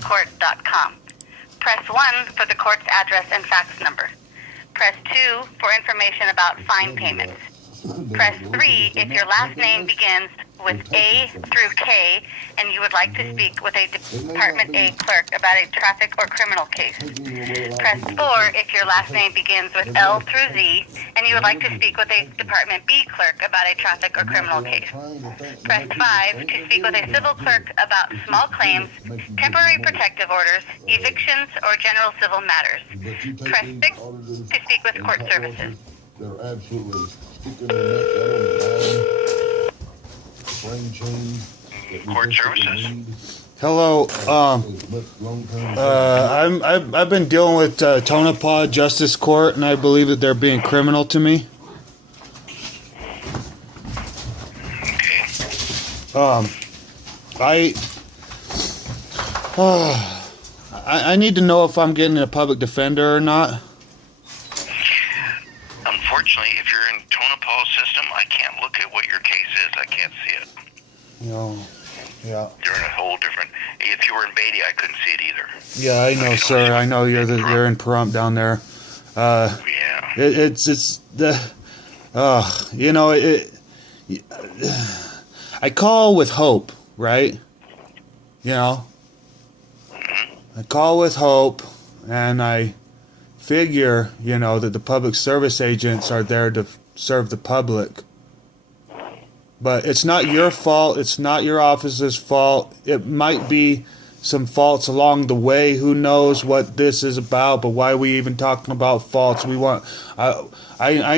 court.com. Press 1 for the court's address and fax number. Press 2 for information about fine payments. Press 3 if your last name begins with A through K and you would like to speak with a Department A clerk about a traffic or criminal case. Press 4 if your last name begins with L through Z and you would like to speak with a Department B clerk about a traffic or criminal case. Press 5 to speak with a civil clerk about small claims, temporary protective orders, evictions, or general civil matters. Press 6 to speak with court services. They're absolutely sticking their neck out on the chain. Court services. Hello. I've been dealing with Tonopah Justice Court, and I believe that they're being criminal to me. I need to know if I'm getting a public defender or not. Unfortunately, if you're in Tonopah's system, I can't look at what your case is. I can't see it. Yeah. You're in a whole different. If you were in Beatty, I couldn't see it either. Yeah, I know, sir. I know you're in Pahrump down there. Yeah. I call with hope, right? You know, I call with hope, and I figure, that the public service agents are there to serve the public. But it's not your fault. It's not your office's fault. It might be some faults along the way. Who knows what this is about? But why are we even talking about faults? I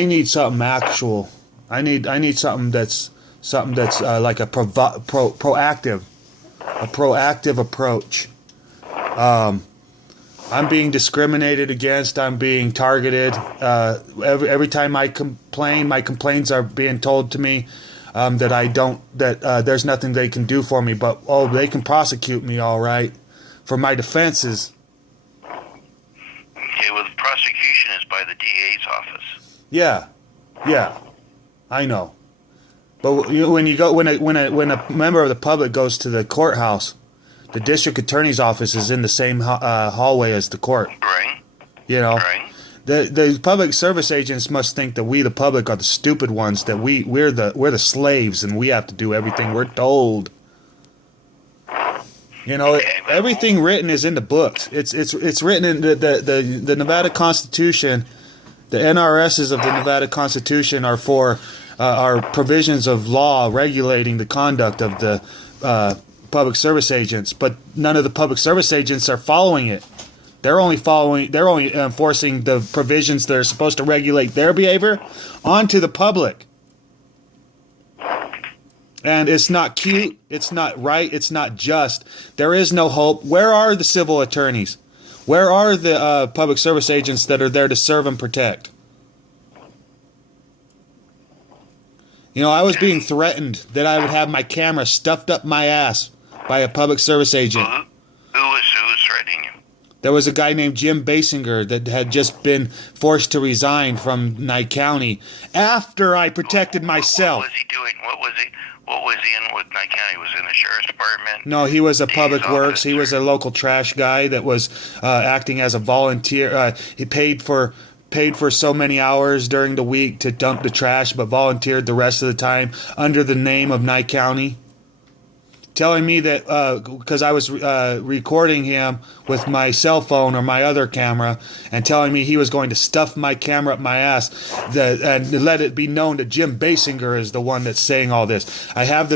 need something actual. I need something that's like a proactive approach. I'm being discriminated against. I'm being targeted. Every time I complain, my complaints are being told to me that there's nothing they can do for me. But they can prosecute me, all right, for my defenses. Okay, well, the prosecution is by the DA's office. Yeah, I know. But when a member of the public goes to the courthouse, the district attorney's office is in the same hallway as the court. Right. Right. The public service agents must think that we, the public, are the stupid ones. That we're the slaves, and we have to do everything we're told. Everything written is in the books. It's written in the Nevada Constitution. The NRSs of the Nevada Constitution are provisions of law regulating the conduct of the public service agents, but none of the public service agents are following it. They're only enforcing the provisions that are supposed to regulate their behavior onto the public. And it's not cute, it's not right, it's not just. There is no hope. Where are the civil attorneys? Where are the public service agents that are there to serve and protect? I was being threatened that I would have my camera stuffed up my ass by a public service agent. Who was threatening you? There was a guy named Jim Basinger that had just been forced to resign from Nye County after I protected myself. What was he doing? What was he in with Nye County? Was he in the sheriff's department? No, he was a public works. He was a local trash guy that was acting as a volunteer. He paid for so many hours during the week to dump the trash, but volunteered the rest of the time under the name of Nye County. Telling me that because I was recording him with my cell phone or my other camera, and telling me he was going to stuff my camera up my ass, and let it be known that Jim Basinger is the one that's saying all this. I have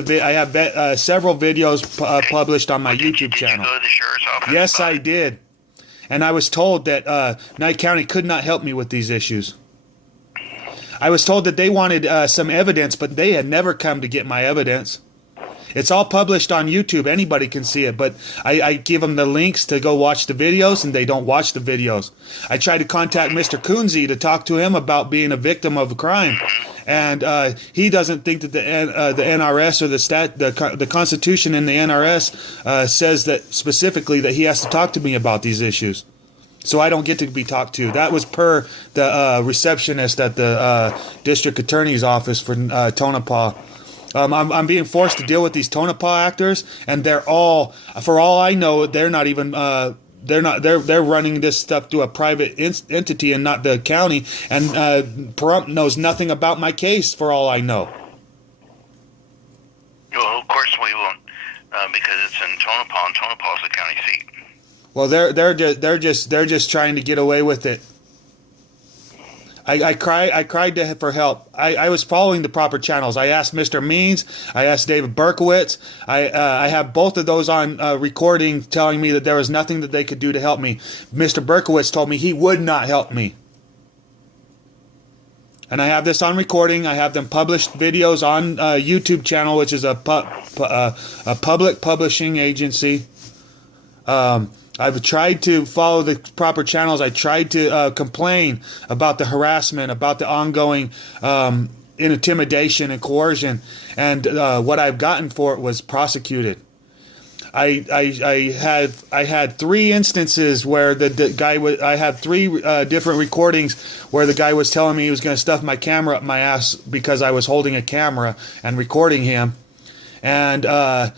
several videos published on my YouTube channel. Did you go to the sheriff's office? Yes, I did. And I was told that Nye County could not help me with these issues. I was told that they wanted some evidence, but they had never come to get my evidence. It's all published on YouTube. Anybody can see it, but I give them the links to go watch the videos, and they don't watch the videos. I tried to contact Mr. Coonsey to talk to him about being a victim of a crime, and he doesn't think that the NRS or the Constitution in the NRS says that specifically that he has to talk to me about these issues. So I don't get to be talked to. That was per the receptionist at the district attorney's office for Tonopah. I'm being forced to deal with these Tonopah actors, and they're all, for all I know, they're not even they're running this stuff through a private entity and not the county, and Pahrump knows nothing about my case for all I know. Well, of course we won't, because it's in Tonopah, and Tonopah is the county seat. Well, they're just trying to get away with it. I cried for help. I was following the proper channels. I asked Mr. Means. I asked David Berkowitz. I have both of those on recording, telling me that there was nothing that they could do to help me. Mr. Berkowitz told me he would not help me. And I have this on recording. I have them published videos on YouTube channel, which is a public publishing agency. I've tried to follow the proper channels. I tried to complain about the harassment, about the ongoing intimidation and coercion, and what I've gotten for it was prosecuted. I had 3 instances where the guy was. I had 3 different recordings where the guy was telling me he was going to stuff my camera up my ass because I was holding a camera and recording him, and I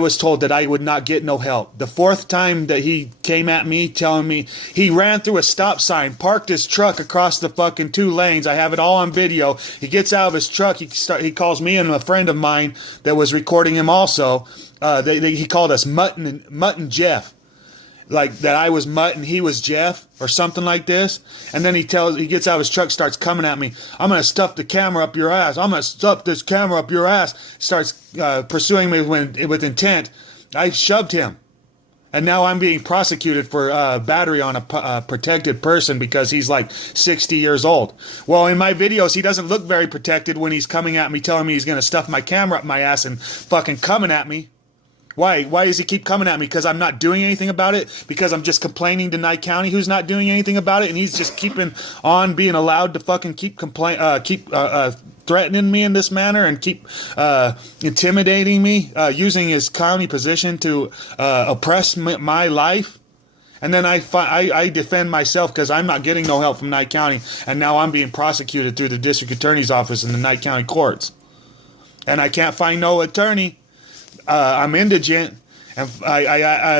was told that I would not get no help. The 4th time that he came at me, telling me he ran through a stop sign, parked his truck across the fucking 2 lanes. I have it all on video. He gets out of his truck. He calls me and a friend of mine that was recording him also. He called us Mutt and Jeff. Like that I was Mutt and he was Jeff or something like this. And then he gets out of his truck, starts coming at me. I'm going to stuff the camera up your ass. I'm going to stuff this camera up your ass. Starts pursuing me with intent. I shoved him. And now I'm being prosecuted for battery on a protected person because he's like 60 years old. Well, in my videos, he doesn't look very protected when he's coming at me, telling me he's going to stuff my camera up my ass and fucking coming at me. Why? Why does he keep coming at me? Because I'm not doing anything about it? Because I'm just complaining to Nye County, who's not doing anything about it, and he's just keeping on being allowed to fucking keep threatening me in this manner and keep intimidating me, using his county position to oppress my life? And then I defend myself because I'm not getting no help from Nye County, and now I'm being prosecuted through the district attorney's office in the Nye County courts. And I can't find no attorney. I'm indigent, and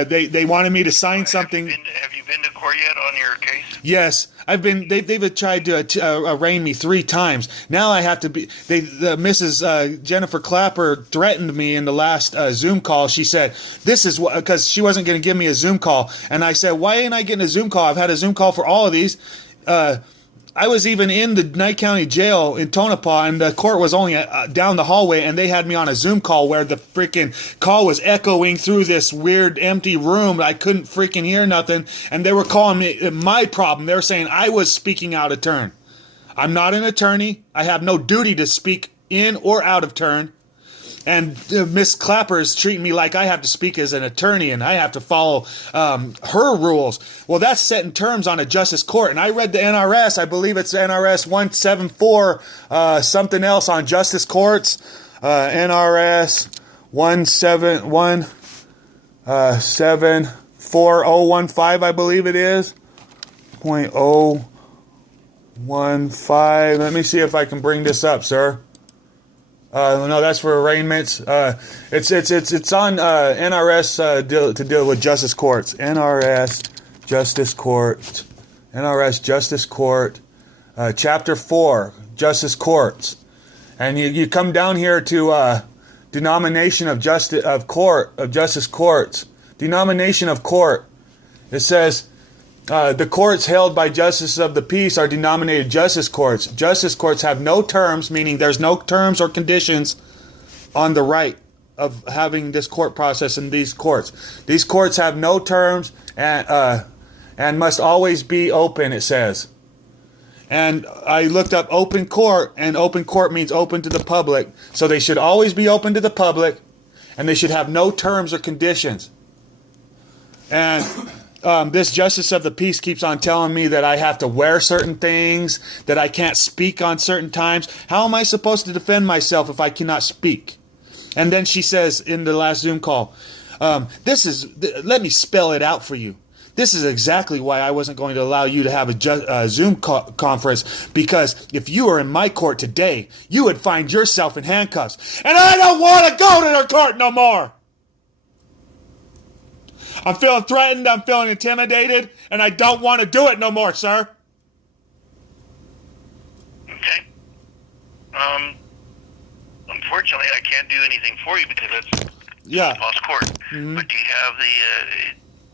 they wanted me to sign something. Have you been to court yet on your case? Yes, I've been. They've tried to arraign me 3 times. Now I have to be. Mrs. Jennifer Clapper threatened me in the last Zoom call. She said this is what, because she wasn't going to give me a Zoom call, and I said, why ain't I getting a Zoom call? I've had a Zoom call for all of these. I was even in the Nye County jail in Tonopah, and the court was only down the hallway, and they had me on a Zoom call where the freaking call was echoing through this weird empty room. I couldn't freaking hear nothing, and they were calling me my problem. They were saying I was speaking out of turn. I'm not an attorney. I have no duty to speak in or out of turn. And Miss Clapper is treating me like I have to speak as an attorney and I have to follow her rules. Well, that's set in terms on a justice court. And I read the NRS. I believe it's NRS 174 something else on justice courts. NRS 174.015, I believe it is. 0.015. Let me see if I can bring this up, sir. No, that's for arraignments. It's on NRS to deal with justice courts. NRS Justice Court. NRS Justice Court. Chapter 4, Justice Courts. And you come down here to denomination of justice courts. Denomination of court. It says the courts held by justices of the peace are denominated justice courts. Justice courts have no terms, meaning there's no terms or conditions on the right of having this court process in these courts. These courts have no terms and must always be open, it says. And I looked up open court, and open court means open to the public. So they should always be open to the public, and they should have no terms or conditions. And this justice of the peace keeps on telling me that I have to wear certain things, that I can't speak on certain times. How am I supposed to defend myself if I cannot speak? And then she says in the last Zoom call, let me spell it out for you. This is exactly why I wasn't going to allow you to have a Zoom conference, because if you were in my court today, you would find yourself in handcuffs. And I don't want to go to the court no more. I'm feeling threatened, I'm feeling intimidated, and I don't want to do it no more, sir. Okay. Unfortunately, I can't do anything for you because that's Yeah. Paul's court. Mm-hmm. But do you have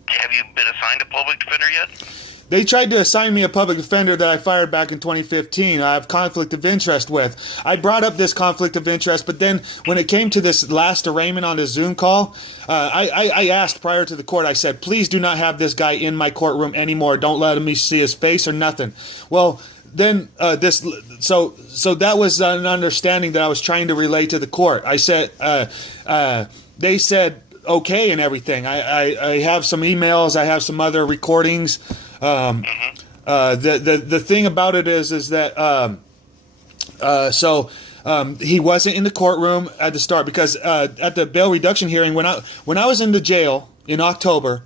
have you been assigned a public defender yet? They tried to assign me a public defender that I fired back in 2015. I have conflict of interest with. I brought up this conflict of interest, but then when it came to this last arraignment on the Zoom call, I asked prior to the court, I said, please do not have this guy in my courtroom anymore. Don't let me see his face or nothing. Well, then so that was an understanding that I was trying to relay to the court. I said, they said okay and everything. I have some emails. I have some other recordings. The thing about it is that he wasn't in the courtroom at the start, because at the bail reduction hearing, when I was in the jail in October,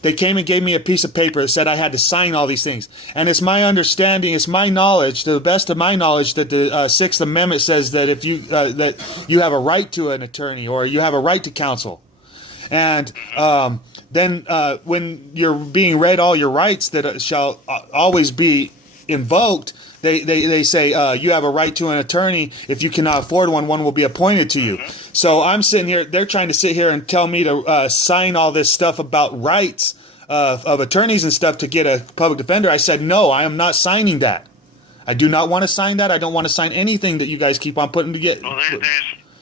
they came and gave me a piece of paper that said I had to sign all these things. And it's my understanding, it's my knowledge, to the best of my knowledge, that the Sixth Amendment says that if you that you have a right to an attorney, or you have a right to counsel. And then when you're being read all your rights that shall always be invoked, they say you have a right to an attorney. If you cannot afford one, one will be appointed to you. So I'm sitting here, they're trying to sit here and tell me to sign all this stuff about rights of attorneys and stuff to get a public defender. I said, no, I am not signing that. I do not want to sign that. I don't want to sign anything that you guys keep on putting together. Well,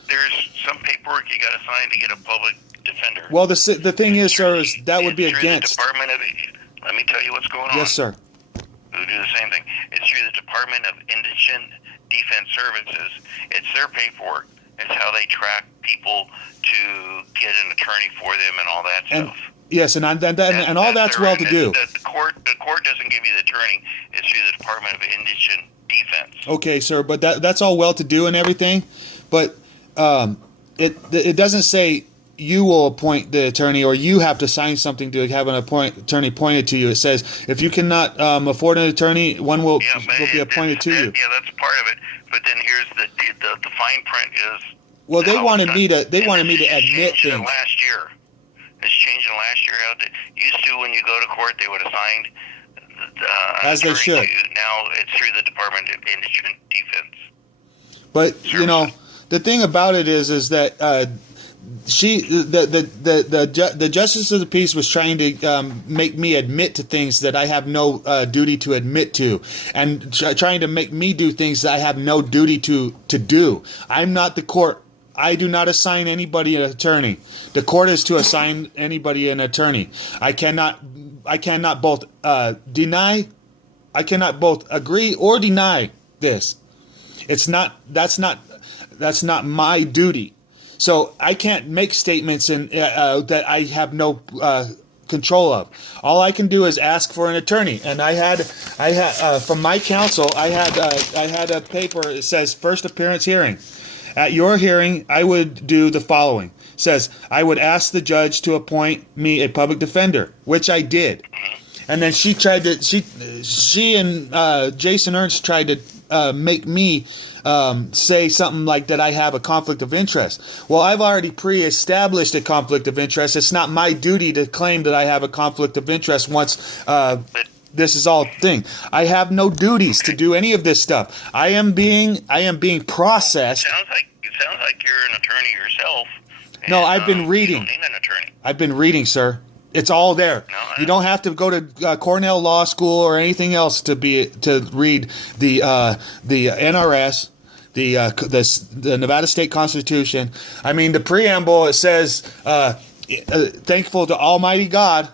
there's some paperwork you got to sign to get a public defender. Well, the thing is, sir, is that would be It's through against. the Department of. Let me tell you what's going on. Yes, sir. Who do the same thing. It's through the Department of Indigent Defense Services. It's their paperwork. It's how they track people to get an attorney for them and all that And stuff. yes, and all that's well to do. The court doesn't give you the attorney. It's through the Department of Indigent Defense. Okay, sir, but that's all well to do and everything, but it doesn't say you will appoint the attorney, or you have to sign something to have an attorney appointed to you. It says if you cannot afford an attorney, one will be appointed to you. Yeah, that's part of it. But then here's the fine print is. Well, they wanted me to admit Changed things. last year. It's changing last year. Used to, when you go to court, they would have signed As they should. Now it's through the Department of Indigent Defense. But you know, the thing about it is that the Justice of the Peace was trying to make me admit to things that I have no duty to admit to, and trying to make me do things that I have no duty to do. I'm not the court. I do not assign anybody an attorney. The court is to assign anybody an attorney. I cannot both agree or deny this. That's not my duty. So I can't make statements that I have no control of. All I can do is ask for an attorney. And I had from my counsel, I had a paper that says first appearance hearing. At your hearing, I would do the following. It says I would ask the judge to appoint me a public defender, which I did. And then she and Jason Ernst tried to make me say something like that I have a conflict of interest. Well, I've already pre-established a conflict of interest. It's not my duty to claim that I have a conflict of interest once this is all thing. I have no duties to do any of this stuff. I am being processed. It sounds like you're an attorney yourself. No, I've been reading. You don't need an attorney. I've been reading, sir. It's all there. No, you don't have to go to Cornell Law School or anything else to read the NRS, the Nevada State Constitution. I mean, the preamble, it says, thankful to Almighty God.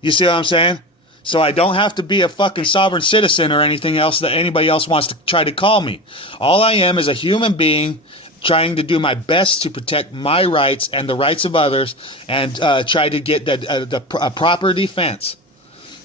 You see what I'm saying? So I don't have to be a fucking sovereign citizen or anything else that anybody else wants to try to call me. All I am is a human being trying to do my best to protect my rights and the rights of others, and try to get a proper defense.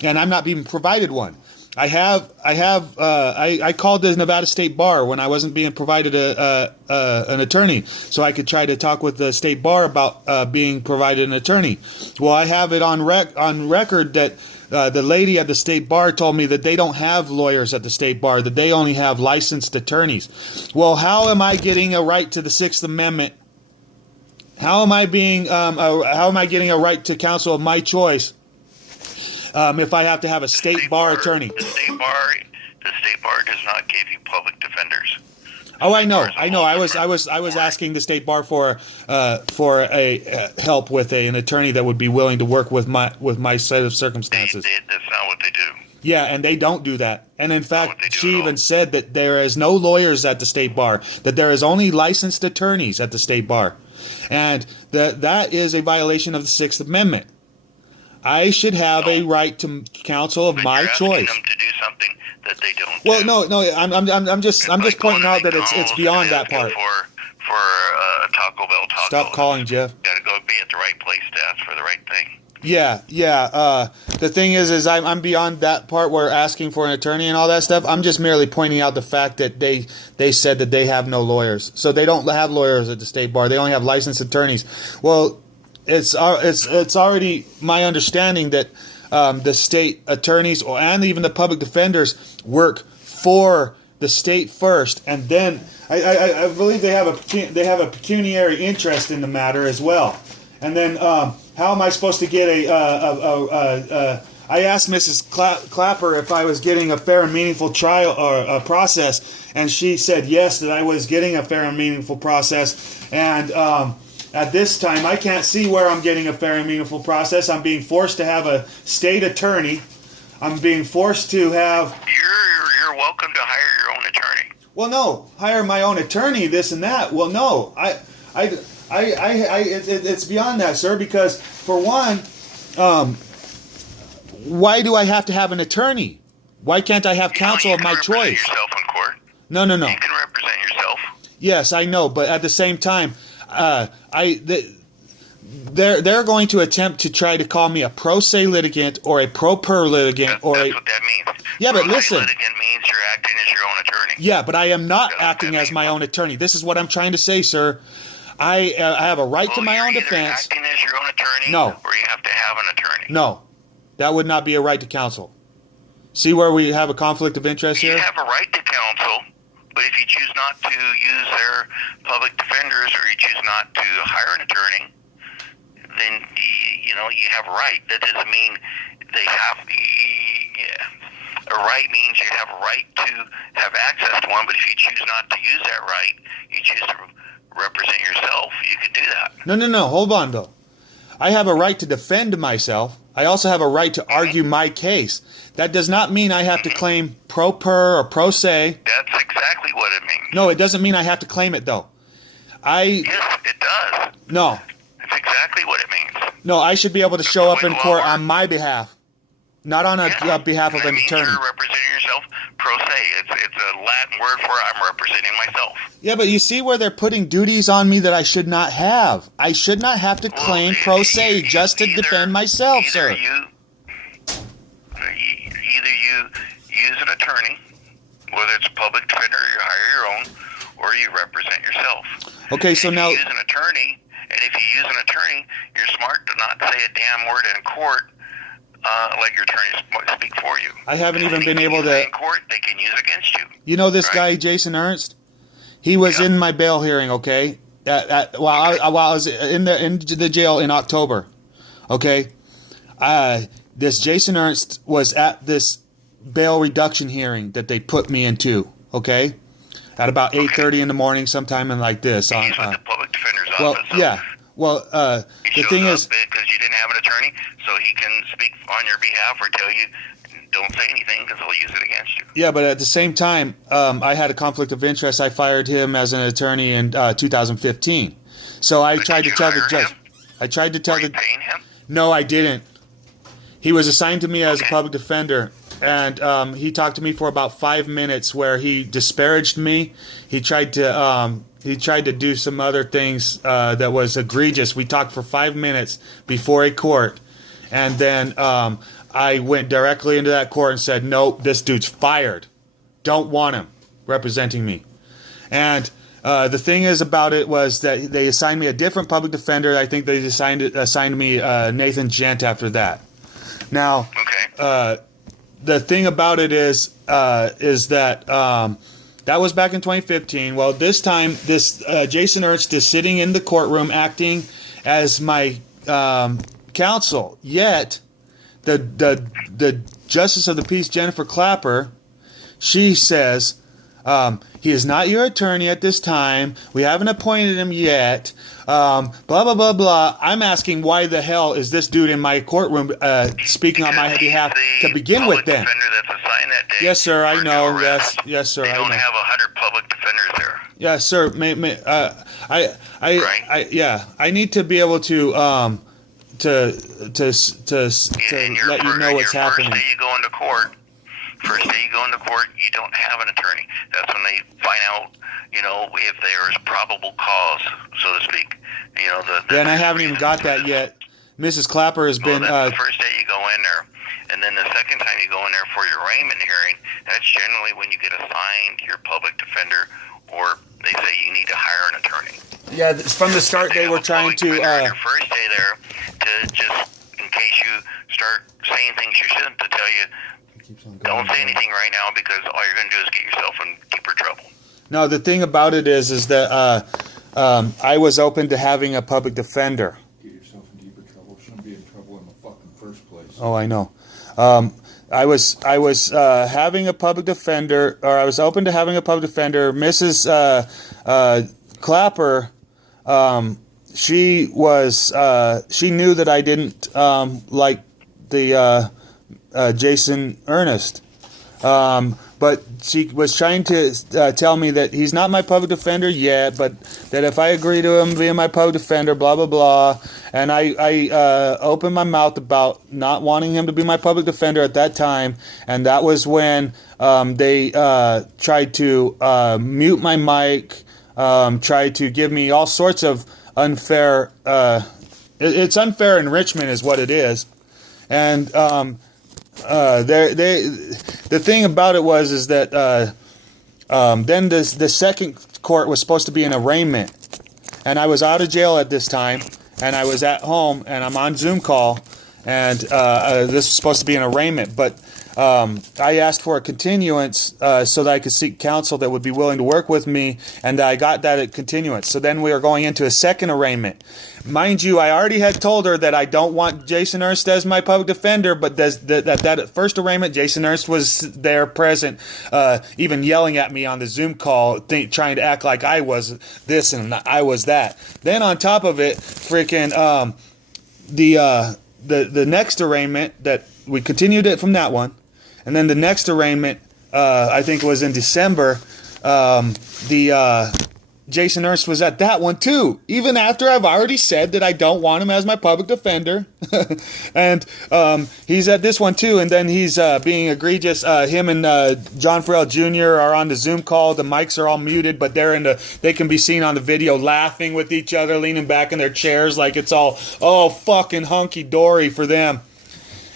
And I'm not being provided one. I called the Nevada State Bar when I wasn't being provided an attorney, so I could try to talk with the State Bar about being provided an attorney. Well, I have it on record that the lady at the State Bar told me that they don't have lawyers at the State Bar, that they only have licensed attorneys. Well, how am I getting a right to the Sixth Amendment? How am I getting a right to counsel of my choice if I have to have a State Bar attorney? The State Bar does not give you public defenders. Oh, I know. I was asking the State Bar for a help with an attorney that would be willing to work with my set of circumstances. That's not what they do. Yeah, and they don't do that. And in fact, she at even all. said that there is no lawyers at the State Bar, that there is only licensed attorneys at the State Bar, and that is a violation of the Sixth Amendment. I should have a right to counsel of But my you're asking choice. them to do something that they don't Well, do. no, I'm just pointing out that it's beyond that part. For Taco Bell tacos. Stop calling, Jeff. Got to go be at the right place to ask for the right thing. Yeah. The thing is I'm beyond that part where asking for an attorney and all that stuff. I'm just merely pointing out the fact that they said that they have no lawyers, so they don't have lawyers at the State Bar. They only have licensed attorneys. Well, it's already my understanding that the state attorneys and even the public defenders work for the state first, and then I believe they have a pecuniary interest in the matter as well. And then how am I supposed to get I asked Mrs. Clapper if I was getting a fair and meaningful trial or process, and she said yes, that I was getting a fair and meaningful process. And at this time, I can't see where I'm getting a fair and meaningful process. I'm being forced to have a state attorney. I'm being forced to have. You're welcome to hire your own attorney. Well, no, hire my own attorney. This and that. Well, no, it's beyond that, sir. Because for one, why do I have to have an attorney? Why can't I have counsel of my choice? You can represent yourself in court. No. You can represent yourself. Yes, I know, but at the same time, they're going to attempt to try to call me a pro se litigant or a pro per litigant That's what that means. Yeah, but Pro se listen. litigant means you're acting as your own attorney. Yeah, but I am not That's what acting that as my means. own attorney. This is what I'm trying to say, sir. I have a right to my you're own either defense. acting as your own attorney, No. or you have to have an attorney. No, that would not be a right to counsel. See where we have a conflict of interest You here? have a right to counsel, but if you choose not to use their public defenders or you choose not to hire an attorney, then you have a right. That doesn't mean they have a right means you have a right to have access to one, but if you choose not to use that right, you choose to represent yourself, you can do that. No. Hold on, though. I have a right to defend myself. I also have a right to argue my case. That does not mean I have to claim pro per or pro se. That's exactly what it means. No, it doesn't mean I have to claim it, though. Yes, it does. No. That's exactly what it means. No, I should be able to show up in court on my behalf, not on behalf of that an means attorney. You're representing yourself pro se. It's a Latin word for I'm representing myself. Yeah, but you see where they're putting duties on me that I should not have. I should not have to claim pro se just to defend myself, sir. Either you use an attorney, whether it's a public defender or you hire your own, or you represent yourself. Okay, so if now... you use an attorney, and if you use an attorney, you're smart to not say a damn word in court. Let your attorney speak for you. I haven't even been Anything able you say to... in court, they can use against you. You know this Right. guy, Jason Ernst? He was in my bail hearing, okay? While I was in the jail in October, okay? This Jason Ernst was at this bail reduction hearing that they put me into, okay? At about 8:30 in the morning, sometime in like this. He's with the public defender's Well, office. So yeah. Well, he the thing shows is... up because you didn't have an attorney, so he can speak on your behalf or tell you, don't say anything because he'll use it against you. Yeah, but at the same time, I had a conflict of interest. I fired him as an attorney in 2015. So I tried to you tell the hire judge. him? I tried to tell Were you the... paying him? No, I didn't. He was assigned to me as a Okay. public defender, and he talked to me for about 5 minutes where he disparaged me. He tried to do some other things that was egregious. We talked for 5 minutes before a court, and then I went directly into that court and said, nope, this dude's fired. Don't want him representing me. And the thing is about it was that they assigned me a different public defender. I think they assigned me Nathan Gent after that. Now, the thing about it is that that was back in 2015. Well, this time, this Jason Ernst is sitting in the courtroom acting as my counsel. Yet, the Justice of the Peace, Jennifer Clapper, she says, he is not your attorney at this time. We haven't appointed him yet. Blah, blah, blah, blah. I'm asking why the hell is this dude in my courtroom speaking on my behalf to begin with then? That's assigned that day. Yes, sir, I know. Yes, sir, they I don't know. have 100 public defenders there. Yes, sir. I need to be able to let you know what's happening. First day you go into court, you don't have an attorney. That's when they find out, if there is probable cause, so to speak. And I haven't even got that yet. Mrs. Clapper has been. That's the first day you go in there, and then the second time you go in there for your arraignment hearing, that's generally when you get assigned your public defender, or they say you need to hire an attorney. Yeah, from the start they were trying to. Your first day there, to just in case you start saying things you shouldn't, to tell you. Don't say anything right now because all you're going to do is get yourself in deeper trouble. No, the thing about it is that I was open to having a public defender. Get yourself in deeper trouble. Shouldn't be in trouble in the fucking first place. Oh, I know. I was having a public defender, or I was open to having a public defender. Mrs. Clapper, she knew that I didn't like the Jason Ernst. But she was trying to tell me that he's not my public defender yet, but that if I agree to him being my public defender, blah, blah, blah. And I opened my mouth about not wanting him to be my public defender at that time. And that was when they tried to mute my mic, tried to give me all sorts of unfair... it's unfair enrichment is what it is. And... the thing about it is that then the second court was supposed to be an arraignment, and I was out of jail at this time, and I was at home, and I'm on Zoom call, and this was supposed to be an arraignment, but I asked for a continuance so that I could seek counsel that would be willing to work with me, and I got that at continuance. So then we were going into a second arraignment. Mind you, I already had told her that I don't want Jason Ernst as my public defender, but that first arraignment, Jason Ernst was there present, even yelling at me on the Zoom call, trying to act like I was this and I was that. Then on top of it, freaking the next arraignment, that we continued it from that one, and then the next arraignment, I think was in December, Jason Ernst was at that one too, even after I've already said that I don't want him as my public defender. And he's at this one too, and then he's being egregious. Him and John Farrell Jr. are on the Zoom call. The mics are all muted, but they can be seen on the video laughing with each other, leaning back in their chairs like it's all fucking hunky-dory for them.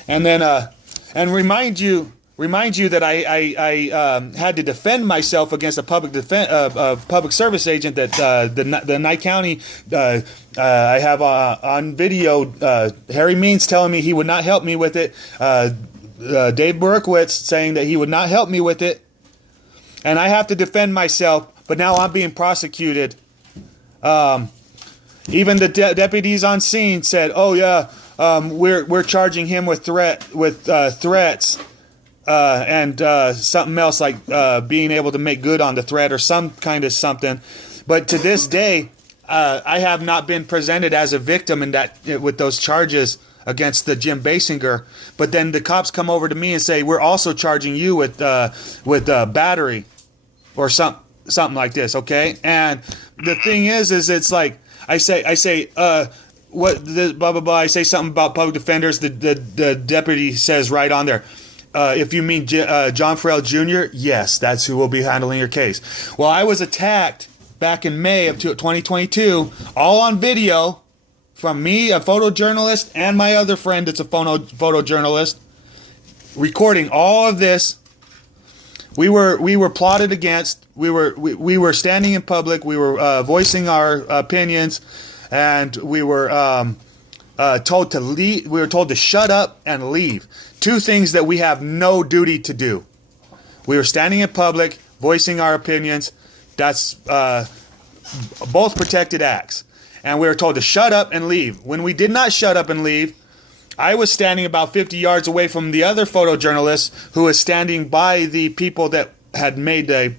And then and remind you that I had to defend myself against a public service agent that the Nye County I have on video. Harry Means telling me he would not help me with it. Dave Berkowitz saying that he would not help me with it, and I have to defend myself. But now I'm being prosecuted. Even the deputies on scene said, "Oh yeah, we're charging him with threats." And something else like being able to make good on the threat or some kind of something. But to this day, I have not been presented as a victim in that with those charges against the Jim Basinger. But then the cops come over to me and say, we're also charging you with battery or something like this, okay? And the thing is it's like, I say, what, blah, blah, blah. I say something about public defenders. The deputy says right on there, if you mean John Farrell Jr., yes, that's who will be handling your case. Well, I was attacked back in May of 2022, all on video, from me, a photojournalist, and my other friend that's a photojournalist. recording all of this. We were plotted against. We were standing in public. We were voicing our opinions, and we were told to leave. We were told to shut up and leave. Two things that we have no duty to do. We were standing in public, voicing our opinions. That's both protected acts. And we were told to shut up and leave. When we did not shut up and leave, I was standing about 50 yards away from the other photojournalist who was standing by the people that had made a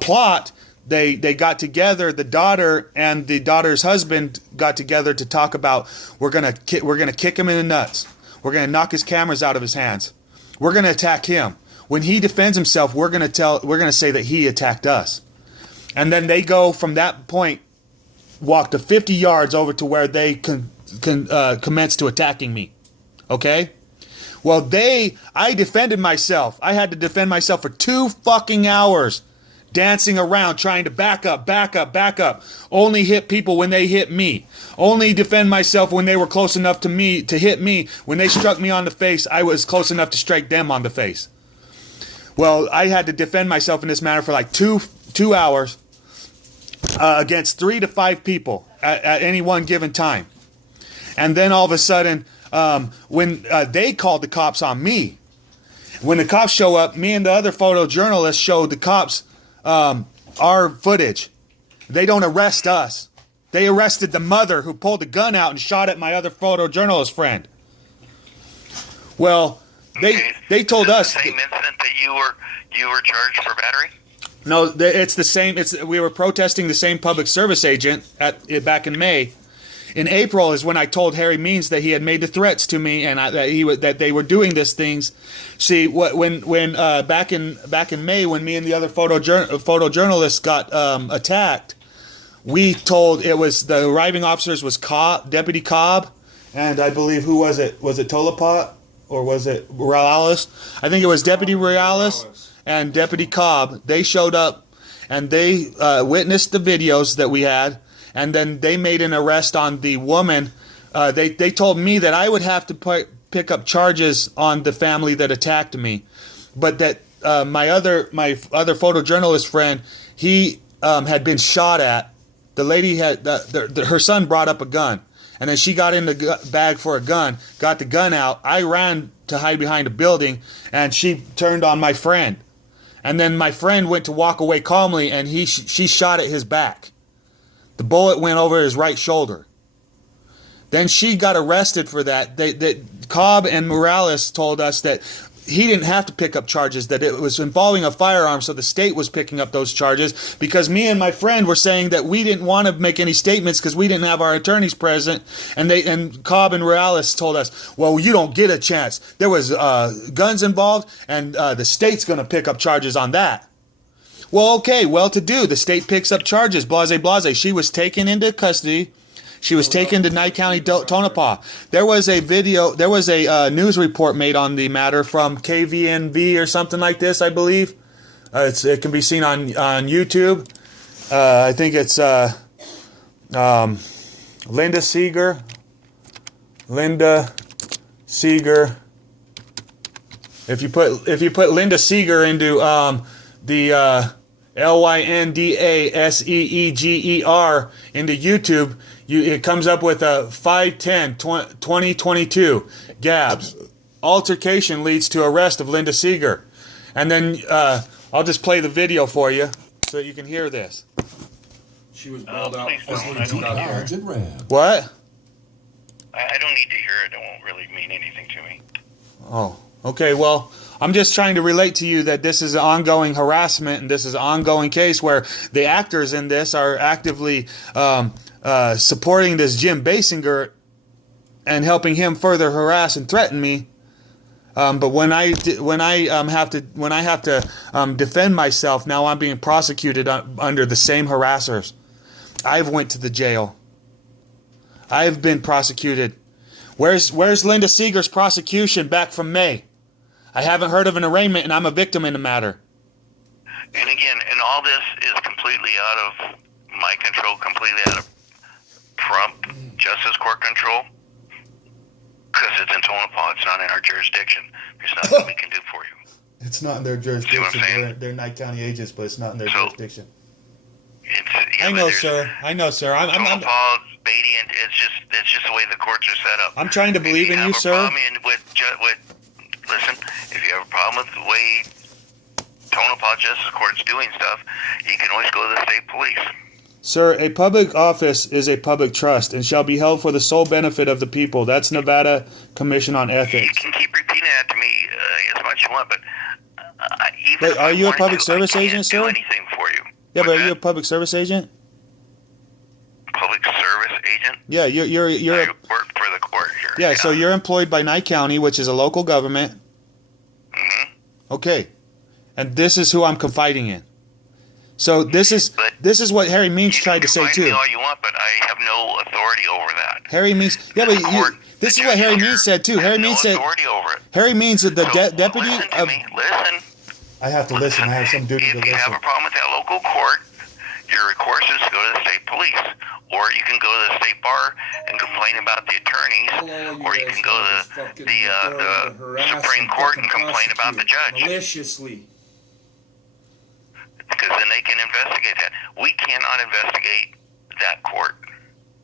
plot. They got together. The daughter and the daughter's husband got together to talk about we're gonna kick him in the nuts. We're gonna knock his cameras out of his hands. We're gonna attack him. When he defends himself, we're gonna say that he attacked us. And then they go from that point, walk to 50 yards over to where they commenced to attacking me. Okay? Well, I defended myself. I had to defend myself for 2 fucking hours, dancing around, trying to back up. Only hit people when they hit me. Only defend myself when they were close enough to me to hit me. When they struck me on the face, I was close enough to strike them on the face. Well, I had to defend myself in this manner for like two hours against 3 to 5 people at any one given time. And then all of a sudden, when they called the cops on me, when the cops show up, me and the other photojournalist showed the cops our footage. They don't arrest us. They arrested the mother who pulled the gun out and shot at my other photojournalist friend. Well, they told us the same incident that you were charged for battery. No, it's the same. We were protesting the same public service agent back in May. In April is when I told Harry Means that he had made the threats to me and that they were doing these things. See, when back in May, when me and the other photojournalists got attacked, we told it was the arriving officers was Deputy Cobb, and I believe who was it? Was it Tolopot or was it Reales? I think it was Deputy Reales and Deputy Cobb. They showed up and they witnessed the videos that we had. And then they made an arrest on the woman. They told me that I would have to pick up charges on the family that attacked me, but that my other photojournalist friend, he had been shot at. The lady had her son brought up a gun, and then she got in the bag for a gun, got the gun out. I ran to hide behind a building, and she turned on my friend, and then my friend went to walk away calmly, and she shot at his back. The bullet went over his right shoulder. Then she got arrested for that. Cobb and Morales told us that he didn't have to pick up charges, that it was involving a firearm, so the state was picking up those charges because me and my friend were saying that we didn't want to make any statements because we didn't have our attorneys present, and Cobb and Morales told us, well, you don't get a chance. There was guns involved, and the state's going to pick up charges on that. Well, okay, well-to-do. The state picks up charges, blase. She was taken into custody. She was taken to Nye County, Tonopah. There was a news report made on the matter from KVNV or something like this, I believe. It can be seen on YouTube. I think it's Linda Seeger. If you put Linda Seeger into the LYNDASEEGER into YouTube, it comes up with a 5/10/2022 Gabs. Altercation leads to arrest of Linda Seeger. And then I'll just play the video for you so you can hear this. She was bailed out. Please don't. I don't need to hear it. What? I don't need to hear it. It won't really mean anything to me. Oh, okay. Well, I'm just trying to relate to you that this is an ongoing harassment and this is an ongoing case where the actors in this are actively supporting this Jim Basinger and helping him further harass and threaten me. But when I have to defend myself, now I'm being prosecuted under the same harassers. I've went to the jail. I've been prosecuted. Where's Linda Seeger's prosecution back from May? I haven't heard of an arraignment, and I'm a victim in the matter. And again, and all this is completely out of my control, completely out of Trump Justice Court control, because it's in Tonopah. It's not in our jurisdiction. There's nothing we can do for you. It's not in their See what I'm saying? They're Knight County agents, but it's not in their So- jurisdiction. Yeah, I but know, there's sir. I know, sir. Tonopah, Beatty, and it's just the way the courts are set up. I'm trying to believe in you, If sir. have a problem listen, if you have a problem with the way Tonopah Justice Court's doing stuff, you can always go to the state police. Sir, a public office is a public trust and shall be held for the sole benefit of the people. That's Nevada Commission on You Ethics. can keep repeating that to me as much as you want, but even But if are I you a wanted public to, service I can't agent, do sir? anything for you. Yeah, but What's are you a that? public service agent? Public service agent? Yeah, you're I a, work for the court here. yeah. So you're employed by Knight County, which is a local government. Mhm. Okay, and this is who I'm confiding in. So this is But- what Harry Means You tried to can say fight me too. all you want, but I have no authority over that. Harry Means, yeah, but Court, this the is what Harry judge Means said too. has Harry no Means said authority over it. Harry Means that the So, deputy listen to of. me. Listen. I have to listen. I have some duty If to you have listen. a problem with that local court, your recourse is to go to the state police, or you can go to the state bar and complain about the attorneys, or you can go to the Supreme Court and complain about the judge, Maliciously. because then they can investigate that. We cannot investigate that court.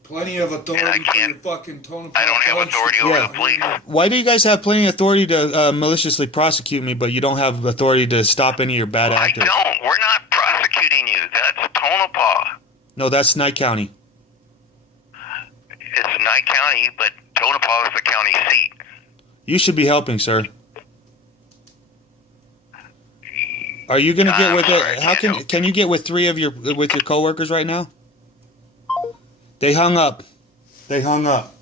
Plenty of authority And I for your can't- fucking Tonopah. I don't have judge authority to- over Yeah. the police. Why do you guys have plenty of authority to maliciously prosecute me, but you don't have authority to stop any of your bad I actors? don't. We're not prosecuting you. That's Tonopah. No, that's Knight County. It's Knight County, but Tonopah is the county seat. You should be helping, sir. Are you gonna get I'm with sorry, I it? How can't help can you get with 3 of your coworkers right now? They hung up. They hung up.